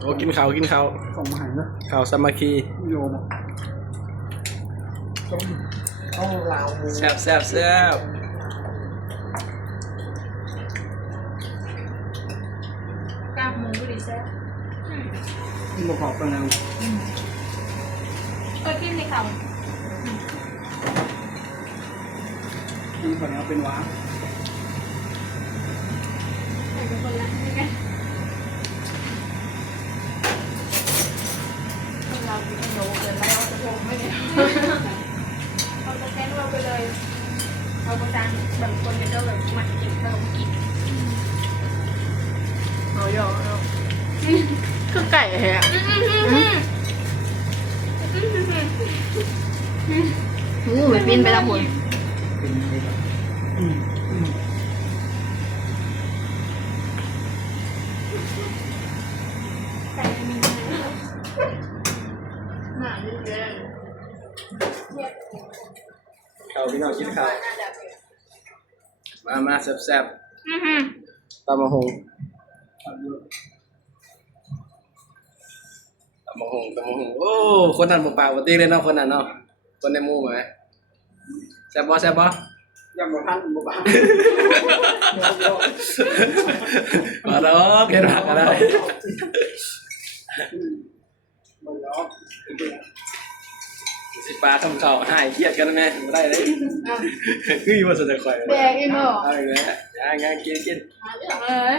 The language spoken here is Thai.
โอ้กินข้าวส่งมาให้นะ ข้าวสามัคคี โยมต้องลาว แซ่บ กากหมูดีแซ่บ กินประกอบกันแล้ว ก็กินในเขา กินคนแล้วเป็นหวาน ใส่กับคนละนี่ไงเรากินโนเกินแล้วจะโผล่ไม่เนี่ยเราจะแกล้งเราไปเลยเราก็จางแบบคนจะเดินแบบมันกินขนมกิน เอาหยอกเอาคือไก่แฮะแบบบินไปละคน เป็นไงแบบ ไก่มีหนาดีเลย ๆข้าวพี่น้องกินข้าวมาแซ่บตำมะฮงโอ้คนนั้นบ่ปากบ่ตีเลยเนาะคนนั้นเนาะคนในหมู่ไหมแซ่บบ่ยังบ่ทันบ่บ้า มาดอกเฮ็ดผักก็ได้ บ่ยอม สิปลาคำเขาหายเครียดกันแม่บ่ได้เลยคืออยู่ว่าสะจะข่อย แดงอีโม่ เอาอีกแล้วงานกิน หาเรื่องเลย